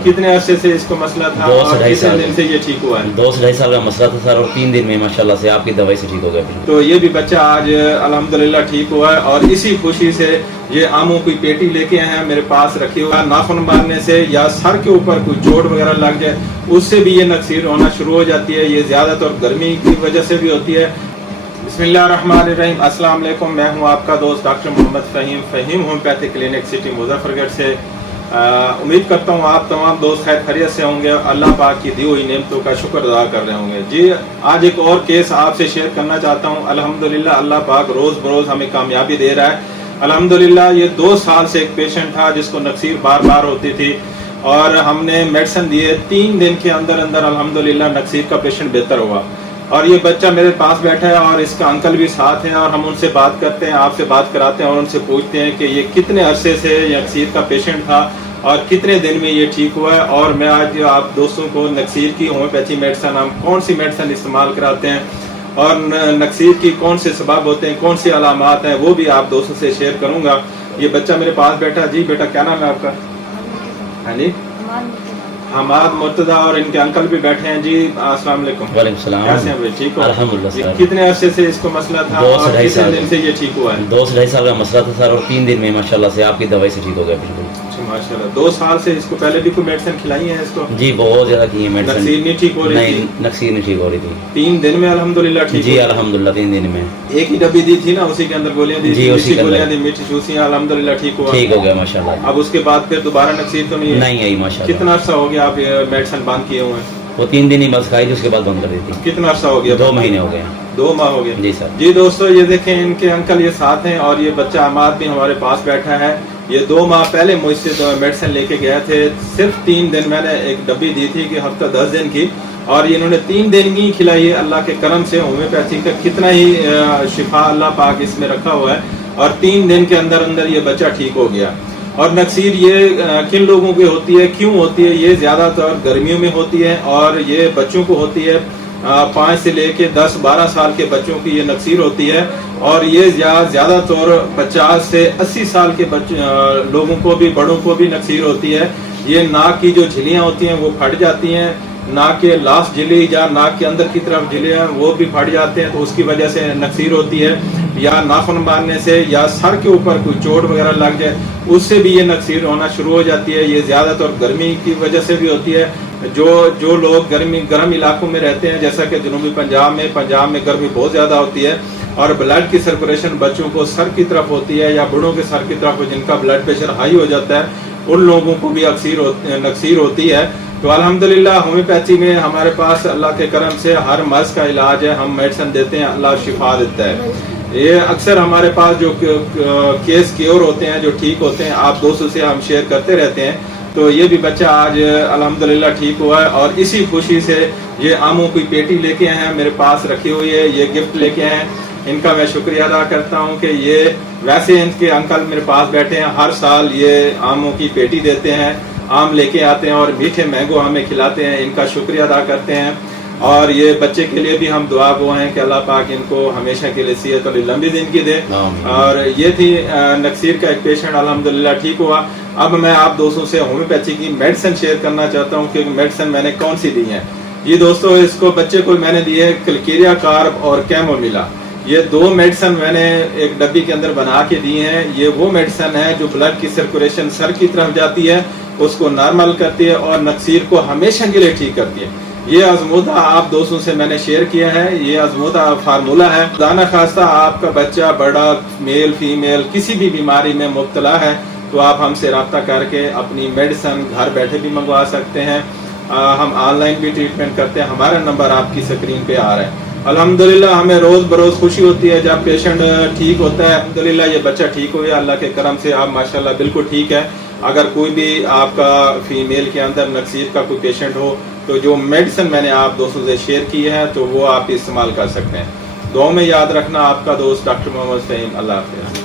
माशाल्लाह। कितने अरसे से इसको मसला था 2 से और 2.5 कितने साल दिन से ये ठीक हुआ है? 2 से 2.5 साल का मसला था सर, और 3 दिन में माशाल्लाह से आपकी दवाई से ठीक हो गया बिल्कुल। तो ये भी बच्चा आज अल्हम्दुलिल्लाह ठीक हुआ है और इसी खुशी से ये आमों की पेटी लेके आए हैं, मेरे पास रखी हुआ है। नाखून मारने से या सर के ऊपर कोई चोट वगैरह लग जाए उससे भी ये नक्सीर होना शुरू हो जाती है। ये ज्यादातर गर्मी की वजह से भी होती है। बिस्मिल्लाहिर्रहमानिर्रहीम, अस्सलाम वालेकुम। मैं हूं आपका दोस्त doctor Mohammad Faheem homeopathic clinic city Muzaffargarh से। उम्मीद करता हूं आप तमाम दोस्त खैर खैरियत से होंगे, अल्लाह पाक की दी हुई नेमतों का शुक्र अदा कर रहे होंगे। जी, आज एक और केस आपसे शेयर करना चाहता हूं। अल्हम्दुलिल्लाह अल्लाह पाक रोज़ बरोज़ हमें कामयाबी दे रहा है। अल्हम्दुलिल्लाह ये 2 साल से एक पेशेंट था जिसको नक्सीर बार बार होती थी और हमने मेडिसिन दिए। 3 दिन के अंदर अंदर अल्हम्दुलिल्लाह नक्सीर का पेशेंट बेहतर हुआ। और ये बच्चा मेरे पास बैठा है और इसका अंकल भी साथ है और हम उनसे बात करते हैं, आपसे बात कराते हैं और उनसे पूछते हैं कि ये कितने अरसे से नक्सीर का पेशेंट था और कितने दिन में ये ठीक हुआ है। और मैं आज आप दोस्तों को नक्सीर की होम्योपैथी मेडिसिन, हम कौन सी मेडिसिन इस्तेमाल कराते हैं और नक्सीर की कौन से सबब होते हैं, कौन सी अलामात हैं, वो भी आप दोस्तों से शेयर करूंगा। ये बच्चा मेरे पास बैठा। जी बेटा, क्या नाम है आपका? हाँ जी, हमाद मुर्तजा। और इनके अंकल भी बैठे हैं। जी अस्सलाम वालेकुम। वालेकुम सलाम। कैसे हैं भाई? ठीक हो? अल्हम्दुलिल्लाह सर। कितने अरसे से इसको मसला था 2 से और 2.5 कितने साल दिन से ये ठीक हुआ है? 2 से 2.5 साल का मसला था सर, और 3 दिन में माशाल्लाह से आपकी दवाई से ठीक हो गया बिल्कुल। अच्छा माशाल्लाह। 2 साल से इसको पहले भी कोई मेडिसिन खिलाई है इसको? जी बहुत ज्यादा की है मेडिसिन। नक्सीर नहीं ठीक हो रही नहीं, थी? नक्सीर नहीं ठीक हो रही थी। 3 दिन में अल्हम्दुलिल्लाह ठीक जी हुई? अल्हम्दुलिल्लाह 3 दिन में। एक ही डब्बी दी थी ना, उसी के अंदर गोलियां दी जी, थी, उसी के गोलियां अंदर। दी, मीठी चूसियां, अल्हम्दुलिल्लाह ठीक हुआ। ठीक हो गया माशाल्लाह। अब उसके बाद फिर दोबारा नक्सीर तो नहीं है? नहीं आई माशाल्लाह। कितना अरसा हो गया आप ये मेडिसिन बंद किए हुए हैं? वो 3 दिन ही बस खाई थी, उसके बाद बंद कर दी थी। कितना अरसा हो गया? 2 महीने हो गए। 2 माह हो गए। जी सर। जी दोस्तों, ये देखें इनके अंकल ये साथ हैं और ये बच्चा अमाद भी हमारे पास बैठा है। ये 2 माह पहले मुझसे मेडिसिन लेके गए थे। सिर्फ 3 दिन मैंने एक डब्बी दी थी कि हफ्ता 10 दिन की, और ये इन्होंने 3 दिन की खिलाई है। अल्लाह के करम से होम्योपैथी का कितना ही शिफा अल्लाह पाक इसमें रखा हुआ है और 3 दिन के अंदर अंदर ये बच्चा ठीक हो गया। और नक्सीर ये किन लोगों की होती है, क्यों होती है? ये ज्यादातर गर्मियों में होती है और ये बच्चों को होती है। 5 से लेके 10-12 साल के बच्चों की ये नक्सीर होती है और ये ज्यादातर 50 से 80 साल के लोगों को भी, बड़ों को भी नक्सीर होती है। ये नाक की जो झिल्लियां होती हैं वो फट जाती हैं, नाक के लास्ट झिल्ली या नाक के अंदर की तरफ झिल्लियां वो भी फट जाते हैं, तो उसकी वजह से नक्सीर होती है। या नाखून मारने से या सर के ऊपर कोई चोट वगैरह लग जाए उससे भी ये नक्सीर होना शुरू हो जाती है। ये ज्यादातर गर्मी की वजह से भी होती है। जो लोग गर्म इलाकों में रहते हैं, जैसा कि जनूबी पंजाब में गर्मी बहुत ज्यादा होती है और ब्लड की सर्कुलेशन बच्चों को सर की तरफ होती है या बड़ों के सर की तरफ, जिनका ब्लड प्रेशर हाई हो जाता है, उन लोगों को भी नक्सीर होती है। तो अल्हम्दुलिल्लाह होम्योपैथी में हमारे पास अल्लाह के करम से हर मर्ज का इलाज है। हम मेडिसिन देते हैं, अल्लाह शिफा देता है। ये अक्सर हमारे पास जो केस क्योर होते हैं, जो ठीक होते हैं, आप दोस्तों से हम शेयर करते रहते हैं। तो ये भी बच्चा आज अल्हम्दुलिल्लाह ठीक हुआ है और इसी खुशी से ये आमों की पेटी लेके आए हैं, मेरे पास रखी हुई है, ये गिफ्ट लेके आए हैं। इनका मैं शुक्रिया अदा करता हूँ कि ये, वैसे इनके अंकल मेरे पास बैठे हैं, हर साल ये आमों की पेटी देते हैं, आम लेके आते हैं और मीठे मैंगो हमें खिलाते हैं। इनका शुक्रिया अदा करते हैं। और ये बच्चे के लिए भी हम दुआ गो हैं कि अल्लाह पाक इनको हमेशा के लिए सेहत और लंबी जिंदगी दे। और ये थी नक्सीर का एक पेशेंट, अल्हम्दुलिल्लाह ठीक हुआ। अब मैं आप दोस्तों से होम्योपैथी की मेडिसिन शेयर करना चाहता हूँ कि मेडिसिन मैंने कौन सी दी है। ये दोस्तों, इसको बच्चे को मैंने दी है क्लकेरिया कार्ब और कैमोमिला। ये 2 मेडिसिन मैंने एक डब्बी के अंदर बना के दी हैं। ये वो मेडिसिन है जो ब्लड की सर्कुलेशन सर की तरफ जाती है, उसको नॉर्मल करती है और नक्सीर को हमेशा के लिए ठीक करती है। ये आजमूदा आप दोस्तों से मैंने शेयर किया है। ये आजमूदा फार्मूला है। दाना खास्ता आपका बच्चा, बड़ा, मेल फीमेल, किसी भी बीमारी में मुब्तला है तो आप हमसे रब्ता करके अपनी मेडिसिन घर बैठे भी मंगवा सकते हैं। हम ऑनलाइन भी ट्रीटमेंट करते हैं। हमारा नंबर आपकी स्क्रीन पे आ रहा है। अल्हम्दुलिल्लाह हमें रोज बरोज खुशी होती है जब पेशेंट ठीक होता है। अल्हम्दुलिल्लाह ये बच्चा ठीक हो गया, अल्लाह के करम से आप माशाल्लाह बिल्कुल ठीक है। अगर कोई भी आपका फीमेल के अंदर नक्सीर का कोई पेशेंट हो तो जो मेडिसिन मैंने आप दोस्तों से शेयर की है तो वो आप इस्तेमाल कर सकते हैं। दुआ में याद रखना, आपका दोस्त डॉक्टर मोहम्मद फ़हीम। अल्लाह हाफ़िज़।